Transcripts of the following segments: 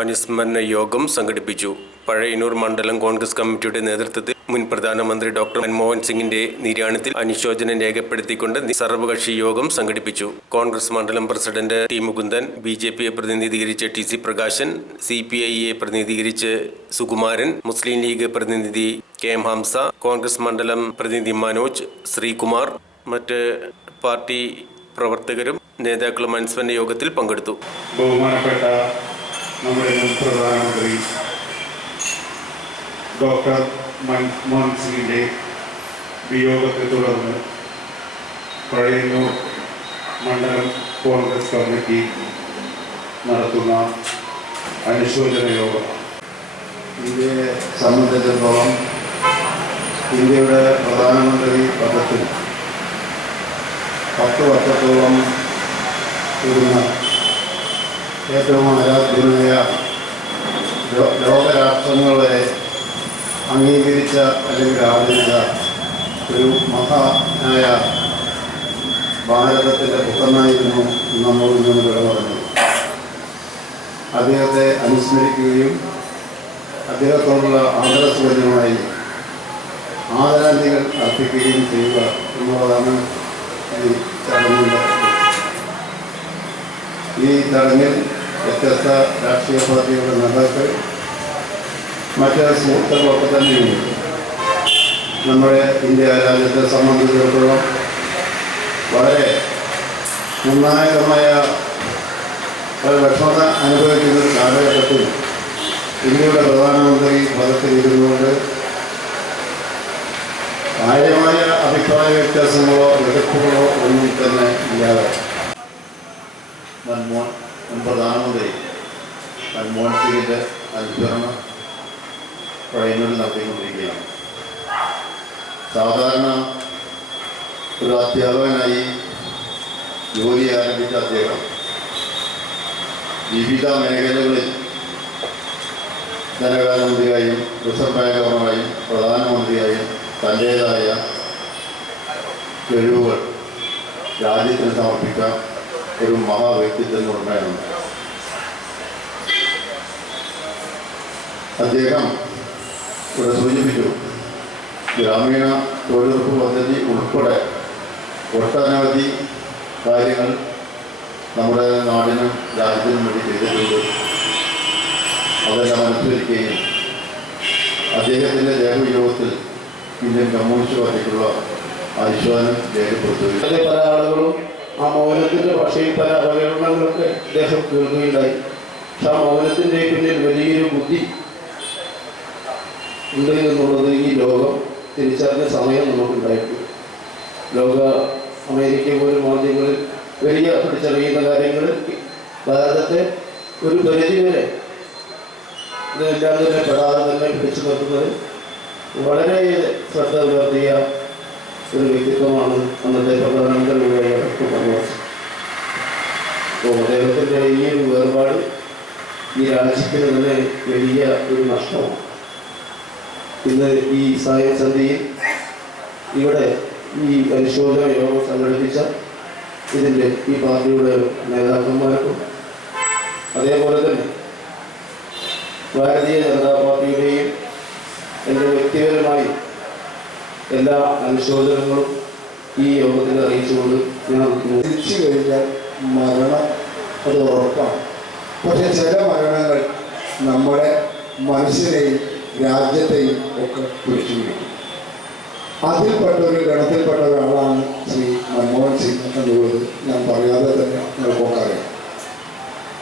അനുസ്മരണ യോഗം സംഘടിപ്പിച്ചു. പഴയന്നൂർ മണ്ഡലം കോൺഗ്രസ് കമ്മിറ്റിയുടെ നേതൃത്വത്തിൽ മുൻ പ്രധാനമന്ത്രി ഡോക്ടർ മൻമോഹൻ സിംഗിന്റെ നിര്യാണത്തിൽ അനുശോചനം രേഖപ്പെടുത്തിക്കൊണ്ട് സർവകക്ഷി യോഗം സംഘടിപ്പിച്ചു. കോൺഗ്രസ് മണ്ഡലം president T Mukundan B J പിയെ പ്രതിനിധീകരിച്ച് T C Prakashan C P ഐയെ പ്രതിനിധീകരിച്ച് സുകുമാരൻ മുസ്ലിം ലീഗ് പ്രതിനിധി കെ എം ഹംസ കോൺഗ്രസ് മണ്ഡലം പ്രതിനിധി മനോജ് ശ്രീകുമാർ മറ്റ് പാർട്ടി പ്രവർത്തകരും നേതാക്കളും അനുസ്മരണ യോഗത്തിൽ പങ്കെടുത്തു. ബഹുമാനപ്പെട്ട നമ്മുടെ മുൻ പ്രധാനമന്ത്രി ഡോക്ടർ മൻമോഹൻ സിംഗിന്റെ വിയോഗത്തെ തുടർന്ന് പഴയന്നൂർ മണ്ഡലം കോൺഗ്രസ് കമ്മിറ്റി നടത്തുന്ന അനുശോചന യോഗം. ഇന്ത്യയെ സംബന്ധിച്ചിടത്തോളം ഇന്ത്യയുടെ പ്രധാനമന്ത്രി പദത്തിൽ പത്ത് വർഷത്തോളം ഏറ്റവും ആരാധ്യമായ ലോകരാഷ്ട്രങ്ങളെ അംഗീകരിച്ച അല്ലെങ്കിൽ ആദരിച്ച ഒരു മഹാനായ ഭാരതത്തിന്റെ പുത്രനായിരുന്നു നമ്മൾ ഇന്ന് വിട പറഞ്ഞു അദ്ദേഹത്തെ അനുസ്മരിക്കുകയും അദ്ദേഹത്തോടുള്ള ആദരസൂചനമായി ആദരാഞ്ജലികൾ അർപ്പിക്കുകയും ചെയ്യുക എന്നുള്ളതാണ് ഈ ചടങ്ങിന്റെ ഈ ചടങ്ങിൽ വ്യത്യസ്ത രാഷ്ട്രീയ പാർട്ടികളുടെ നേതാക്കൾ മറ്റ് സുഹൃത്തുക്കളൊക്കെ തന്നെയുണ്ട്. നമ്മുടെ ഇന്ത്യ രാജ്യത്തെ സംബന്ധിച്ചിടത്തോളം വളരെ നിർണായകമായ ഒരു വിഷമത അനുഭവിക്കുന്ന ഒരു കാലഘട്ടത്തിൽ ഇന്ത്യയുടെ പ്രധാനമന്ത്രി പ്രധാനമന്ത്രി മൻമോഹൻ സിംഗിന്റെ അനുസരണ പഴയന്നൂരിൽ നടത്തിക്കൊണ്ടിരിക്കുകയാണ്. സാധാരണ ഒരു അധ്യാപകനായി ജോലി ആരംഭിച്ച അദ്ദേഹം വിവിധ മേഖലകളിൽ ധനകാര്യമന്ത്രിയായും റിസർവ് ബാങ്ക് ഗവർണറായും പ്രധാനമന്ത്രിയായും തന്റേതായ കഴിവുകൾ രാജ്യത്തിന് സമർപ്പിക്കാൻ ഒരു മഹാവ്യക്തിത്വം ഉണ്ടായിരുന്നു അദ്ദേഹം ഇവിടെ സൂചിപ്പിച്ചു ഗ്രാമീണ തൊഴിലുറപ്പ് പദ്ധതി ഉൾപ്പെടെ ഒട്ടനവധി കാര്യങ്ങൾ നമ്മുടെ നാടിനും രാജ്യത്തിനും വേണ്ടി ചെയ്തിട്ടുണ്ട്. അതെല്ലാം മനസ്സിലിരിക്കുകയും അദ്ദേഹത്തിന്റെ ദേഹവിയോഗത്തിൽ ഇന്ത്യൻ കമ്മ്യൂണിസ്റ്റ് പാർട്ടിക്കുള്ള അനുശ്വാനം രേഖപ്പെടുത്തുകയും പല ആളുകളും ആ മൗനത്തിന്റെ പക്ഷേ പല അപകടങ്ങളൊക്കെ അദ്ദേഹം കേൾക്കുകയുണ്ടായി. പക്ഷെ ആ മൗനത്തിന്റെ പിന്നിൽ വലിയൊരു ബുദ്ധി ഉണ്ട് എന്നുള്ളത് ഈ ലോകം തിരിച്ചറിഞ്ഞ സമയം നമുക്കുണ്ടായിട്ടുണ്ട് ലോക അമേരിക്ക പോലും മാധ്യമങ്ങളിൽ വലിയ പിടിച്ചറിയുന്ന കാര്യങ്ങൾ ഭാരതത്തെ ഒരു പരിധി വരെ ഇതെല്ലാം തന്നെ പെടാതെ തന്നെ പിടിച്ചു നിർത്തുന്നത് വളരെ ശ്രദ്ധ പുലർത്തിയ ഒരു വ്യക്തിത്വമാണ് അന്നത്തെ പ്രധാനമന്ത്രിയുടെ ഈ ഒരു വേർപാട് ഈ രാജ്യത്തിന് തന്നെ വലിയ ഒരു നഷ്ടമാണ്. ഇന്ന് ഈ സായ സന്ധ്യയിൽ ഇവിടെ ഈ പരിശോധന യോഗം സംഘടിപ്പിച്ച ഇതിന്റെ ഈ പാർട്ടിയുടെ നേതാക്കന്മാർക്കും അതേപോലെ തന്നെ ഭാരതീയ ജനതാ പാർട്ടിയുടെയും എന്റെ വ്യക്തിപരമായി എല്ലാ അനുശോചനങ്ങളും ഈ യോഗത്തിൽ അറിയിച്ചുകൊണ്ട് ഞാൻ തിരിച്ചു കഴിഞ്ഞാൽ മരണം അത് ഉറപ്പാണ്. പക്ഷെ ചില മരണങ്ങൾ നമ്മുടെ മനസ്സിനെയും രാജ്യത്തെയും ഒക്കെ കുറിച്ചു പിടിക്കും അതിൽപ്പെട്ട ഒരു ഗണത്തിൽപ്പെട്ട ഒരാളാണ് ശ്രീ മൻമോഹൻ സിംഗ് എന്നുള്ളത് ഞാൻ പറയാതെ തന്നെ അറിയാം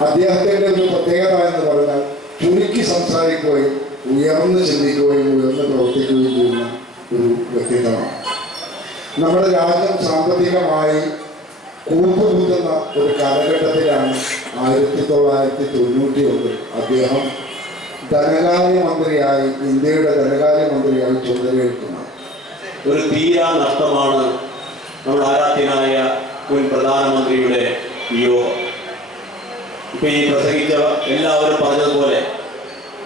അദ്ദേഹത്തിന്റെ ഒരു പ്രത്യേകത എന്ന് പറഞ്ഞാൽ ചുരുക്കി സംസാരിക്കുകയും ഉയർന്ന് ചിന്തിക്കുകയും ഉയർന്ന് പ്രവർത്തിക്കുകയും ചെയ്യുന്ന ഒരു വ്യക്തിത്വമാണ്. നമ്മുടെ രാജ്യം സാമ്പത്തികമായി കൂട്ടുകൂട്ടുന്ന ഒരു കാലഘട്ടത്തിലാണ് ആയിരത്തി തൊള്ളായിരത്തി തൊണ്ണൂറ്റി ഒന്നിൽ അദ്ദേഹം ധനകാര്യമന്ത്രിയായി ഇന്ത്യയുടെ ധനകാര്യ ധനകാര്യമന്ത്രിയായി ചുമതലയേൽക്കുന്നത് ഒരു തീരാ നഷ്ടമാണ് നമ്മുടെ ആരാധ്യനായ മുൻ പ്രധാനമന്ത്രിയുടെ വിയോഗം ഇപ്പൊ ഈ പ്രസംഗിച്ച എല്ലാവരും പറഞ്ഞതുപോലെ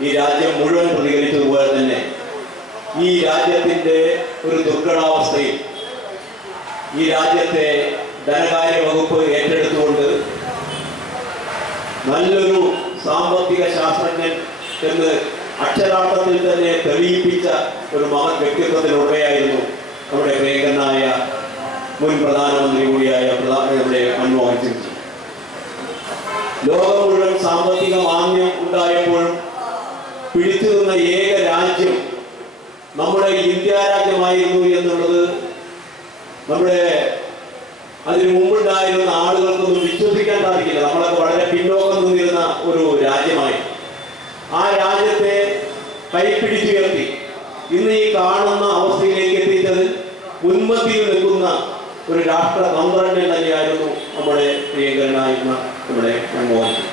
ഈ രാജ്യം മുഴുവൻ പ്രതികരിച്ചതുപോലെ തന്നെ ഈ രാജ്യത്തിന്റെ ഒരു ദുർഘടാവസ്ഥയിൽ ഈ രാജ്യത്തെ ധനകാര്യ വകുപ്പ് ഏറ്റെടുത്തുകൊണ്ട് നല്ലൊരു എന്ന് അക്ഷരാർത്ഥത്തിൽ തന്നെ തെളിയിപ്പിച്ച ഒരു മഹത് വ്യക്തിത്വത്തിനുടമയായിരുന്നു നമ്മുടെ പ്രിയങ്കരനായ മുൻ പ്രധാനമന്ത്രി കൂടിയായ പ്രധാനമന്ത്രി മൻമോഹൻ സിംഗ് ലോകം മുഴുവൻ സാമ്പത്തിക മാന്യം ഉണ്ടായപ്പോഴും പിടിച്ചു നിന്ന ഏക രാജ്യം നമ്മുടെ ഇന്ത്യ രാജ്യമായിരുന്നു എന്നുള്ളത് നമ്മുടെ അതിനു മുമ്പുണ്ടായിരുന്ന ആളുകൾക്കൊന്നും വിശ്വസിക്കാൻ സാധിക്കില്ല. നമ്മളൊക്കെ വളരെ പിന്നോക്കം നിന്നിരുന്ന ഒരു രാജ്യമായി ആ രാജ്യത്തെ കൈപ്പിടിച്ചുയർത്തി ഇന്ന് ഈ കാണുന്ന അവസ്ഥയിലേക്ക് എത്തിച്ചത് മുൻപന്തിയിൽ നിൽക്കുന്ന ഒരു രാഷ്ട്ര തന്ത്രജ്ഞൻ തന്നെയായിരുന്നു നമ്മുടെ പ്രിയങ്കരനായിരുന്ന നമ്മുടെ മൻമോഹൻ